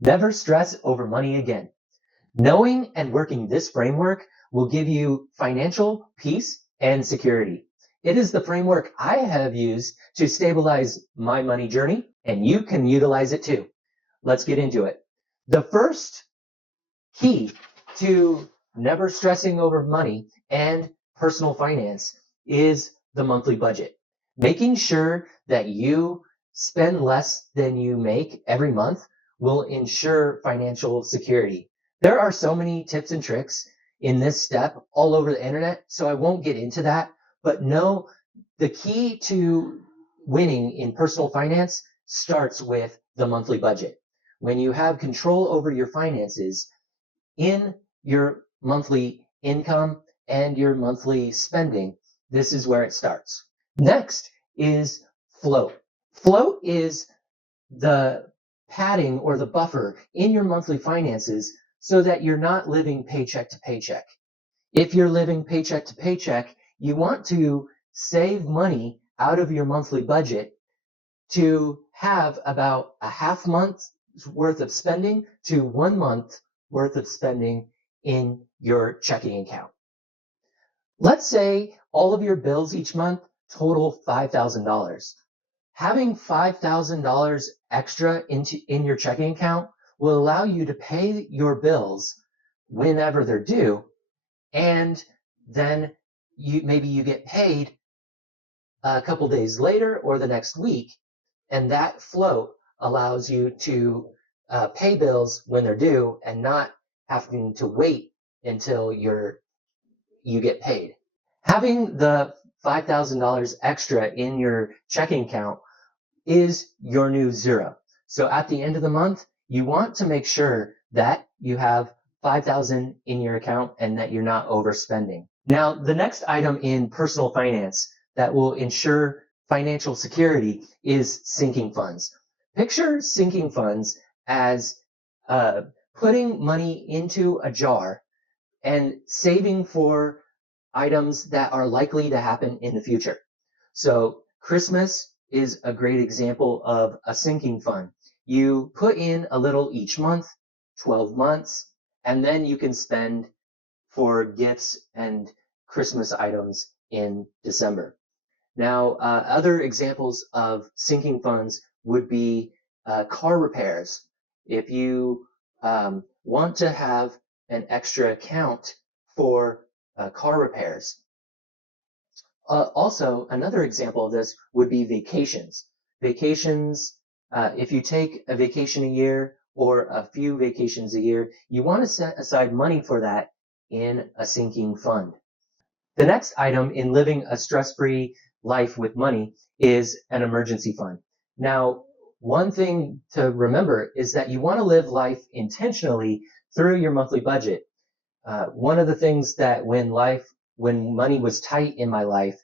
Never stress over money again. Knowing and working this framework will give you financial peace and security. It is the framework I have used to stabilize my money journey, and you can utilize it too. Let's get into it. The first key to never stressing over money and personal finance is the monthly budget. Making sure that you spend less than you make every month will ensure financial security. There are so many tips and tricks in this step all over the internet, so I won't get into that. But know the key to winning in personal finance starts with the monthly budget. When you have control over your finances, in your monthly income and your monthly spending, this is where it starts. Next is float. Float is the padding or the buffer in your monthly finances so that you're not living paycheck to paycheck. If you're living paycheck to paycheck, you want to save money out of your monthly budget to have about a half month's worth of spending to 1 month worth of spending in your checking account. Let's say all of your bills each month total $5,000. Having $5,000 extra in your checking account will allow you to pay your bills whenever they're due, and then maybe you get paid a couple days later or the next week, and that float allows you to pay bills when they're due and not having to wait until you get paid. Having the $5,000 extra in your checking account is your new zero. So at the end of the month, you want to make sure that you have 5,000 in your account and that you're not overspending. Now, the next item in personal finance that will ensure financial security is sinking funds. Picture sinking funds as putting money into a jar and saving for items that are likely to happen in the future. So Christmas is a great example of a sinking fund. You put in a little each month, 12 months, and then you can spend for gifts and Christmas items in December. Now, other examples of sinking funds would be car repairs. If you want to have an extra account for car repairs. Also, another example of this would be vacations. Vacations, if you take a vacation a year or a few vacations a year, you want to set aside money for that in a sinking fund. The next item in living a stress-free life with money is an emergency fund. Now, one thing to remember is that you want to live life intentionally through your monthly budget. One of the things that when money was tight in my life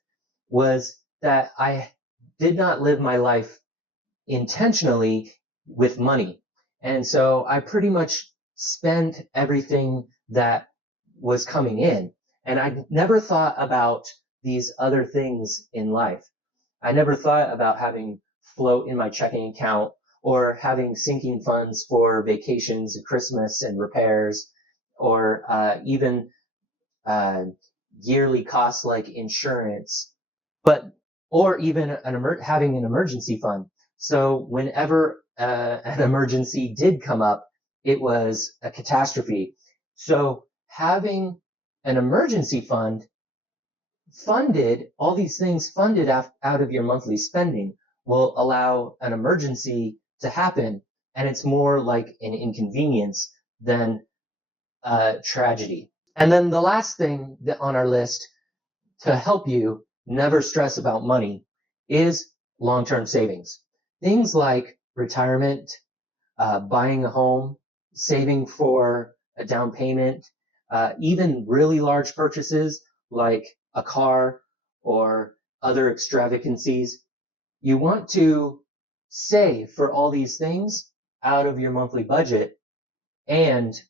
was that I did not live my life intentionally with money. And so I pretty much spent everything that was coming in. And I never thought about these other things in life. I never thought about having float in my checking account or having sinking funds for vacations and Christmas and repairs, or even yearly costs like insurance, but or even having an emergency fund. So whenever an emergency did come up, it was a catastrophe. So having an emergency fund funded, all these things funded out of your monthly spending will allow an emergency to happen, and it's more like an inconvenience than a tragedy. And then the last thing on our list to help you never stress about money is long-term savings. Things like retirement, buying a home, saving for a down payment, even really large purchases like a car or other extravagancies. You want to save for all these things out of your monthly budget and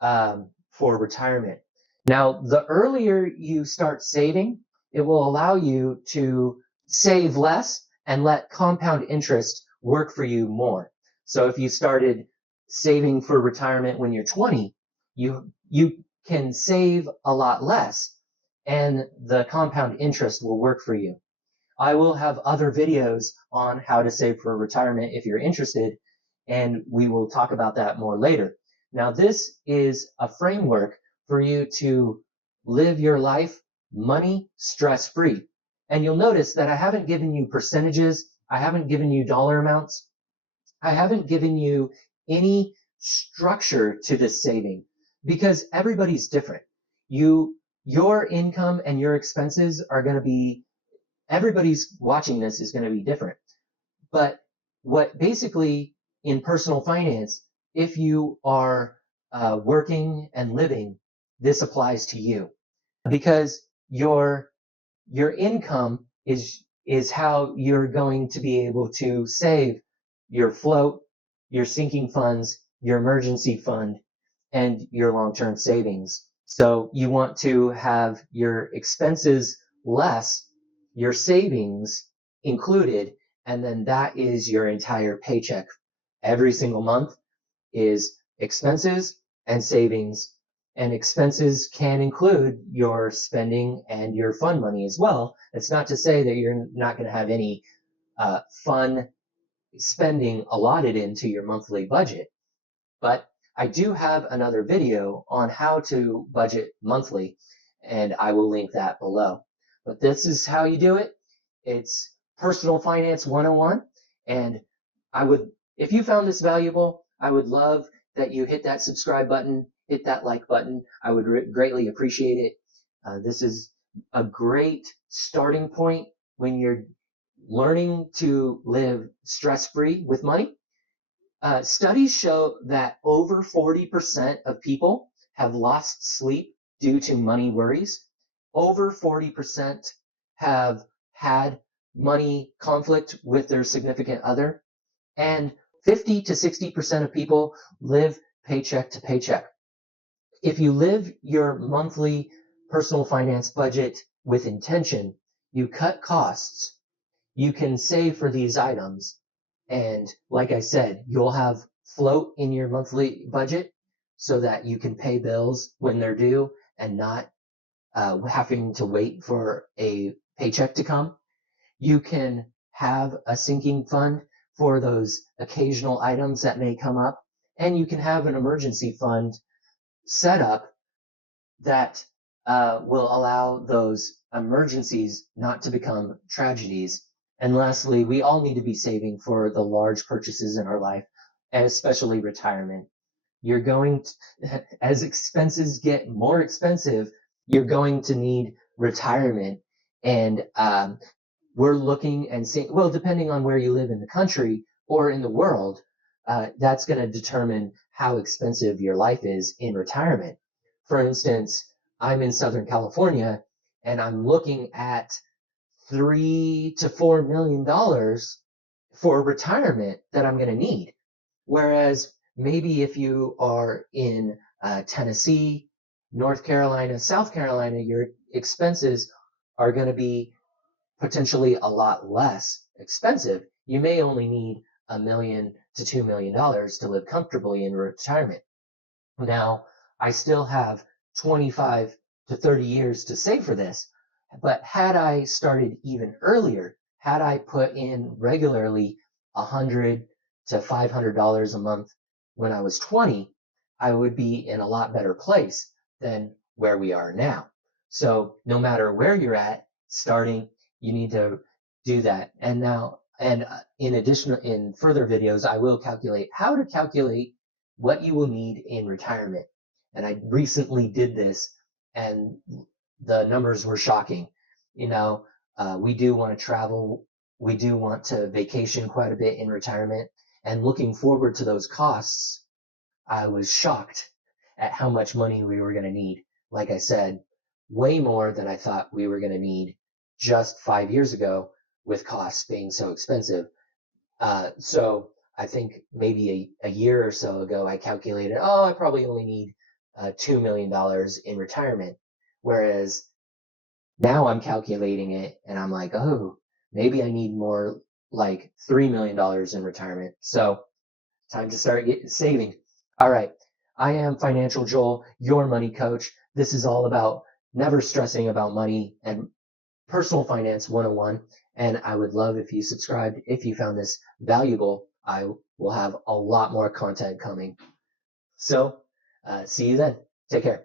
for retirement. Now, the earlier you start saving, it will allow you to save less and let compound interest work for you more. So if you started saving for retirement when you're 20, you can save a lot less and the compound interest will work for you. I will have other videos on how to save for retirement if you're interested, and we will talk about that more later. Now, this is a framework for you to live your life money stress free. And you'll notice that I haven't given you percentages, I haven't given you dollar amounts, I haven't given you any structure to this saving because everybody's different. Your income and your expenses are going to be, everybody's watching this is going to be different. But what basically in personal finance, if you are working and living, this applies to you because your income is how you're going to be able to save your float, your sinking funds, your emergency fund, and your long-term savings. So you want to have your expenses less, your savings included, and then that is your entire paycheck. Every single month is expenses and savings, and expenses can include your spending and your fun money as well. It's not to say that you're not going to have any fun spending allotted into your monthly budget, but I do have another video on how to budget monthly, and I will link that below. But this is how you do it. It's Personal Finance 101, and I would, if you found this valuable, I would love that you hit that subscribe button, hit that like button. I would greatly appreciate it. This is a great starting point when you're learning to live stress-free with money. Studies show that over 40% of people have lost sleep due to money worries. Over 40% have had money conflict with their significant other. And 50 to 60% of people live paycheck to paycheck. If you live your monthly personal finance budget with intention, you cut costs, you can save for these items. And like I said, you'll have float in your monthly budget so that you can pay bills when they're due and not having to wait for a paycheck to come. You can have a sinking fund for those occasional items that may come up. And you can have an emergency fund set up that will allow those emergencies not to become tragedies. And lastly, we all need to be saving for the large purchases in our life, and especially retirement. You're going to, as expenses get more expensive, you're going to need retirement. And we're looking and seeing, well, depending on where you live in the country or in the world, that's going to determine how expensive your life is in retirement. For instance, I'm in Southern California and I'm looking at $3 to $4 million for retirement that I'm going to need. Whereas maybe if you are in Tennessee, North Carolina, South Carolina, your expenses are going to be potentially a lot less expensive. You may only need $1 to $2 million to live comfortably in retirement. Now, I still have 25 to 30 years to save for this, but had I started even earlier, had I put in regularly $100 to $500 a month when I was 20, I would be in a lot better place than where we are now. So no matter where you're at starting, you need to do that. And now, and in addition, in further videos, I will calculate how to calculate what you will need in retirement. And I recently did this and the numbers were shocking. You know, we do want to travel. We do want to vacation quite a bit in retirement, and looking forward to those costs, I was shocked at how much money we were going to need. Like I said, way more than I thought we were going to need just 5 years ago with costs being so expensive. So I think maybe a year or so ago, I calculated, oh, I probably only need $2 million in retirement. Whereas now I'm calculating it and I'm like, oh, maybe I need more like $3 million in retirement. So Time to start saving. All right. I am Financial Joel, your money coach. This is all about never stressing about money and personal finance 101. And I would love if you subscribed. If you found this valuable, I will have a lot more content coming. So, see you then. Take care.